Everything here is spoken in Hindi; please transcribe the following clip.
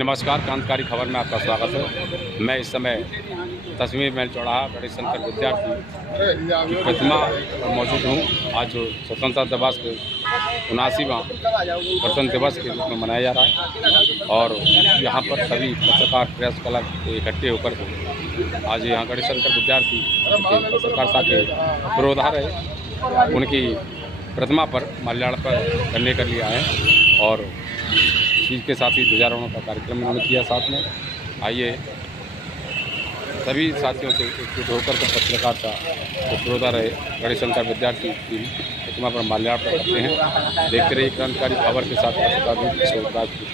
नमस्कार, क्रांतिकारी खबर में आपका स्वागत है। मैं इस समय तस्वीर महल चौराहा गणेश शंकर विद्यार्थी की प्रतिमा पर मौजूद हूँ। आज जो स्वतंत्रता दिवस के 79वां गणतंत्र दिवस के रूप में मनाया जा रहा है और यहाँ पर सभी पत्रकार प्रेस क्लब इकट्ठे होकर के आज यहाँ गणेश शंकर विद्यार्थी पत्रकारिता के पुरोधा रहे, उनकी प्रतिमा पर माल्यार्पण करने के लिए आए और इसी के साथ ही ध्वजारोहण का कार्यक्रम उन्होंने किया। साथ में आइए सभी साथियों से एकजुट होकर के पत्रकारिता को पुरोधा रहे गणेश शंकर विद्यार्थी की प्रतिमा पर माल्यार्पण करते हैं। देखते रहिए क्रांतिकारी खबर के साथ पत्रकार राजपूत।